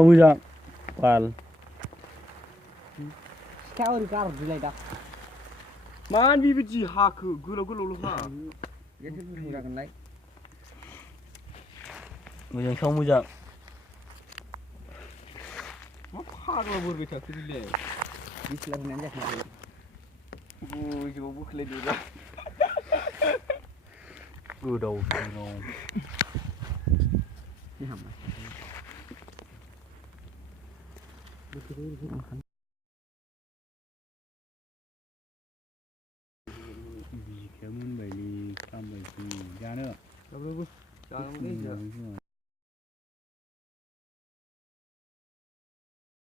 मोजां बाल सिखाव गारजुलाय दा मान बेबायदि हाखो गोलाव गोलावल' हा एसे बुरजा जागोनलाय मोजां साव मोजां मा फाग्ला बोरबाय थाखो बिलाय बिस्ला होनानै जाखायो गोजौआव बोख्लायदोब्रा गोदाव बिखाया मोनबायलै खामबायसो जानो जानांगौलै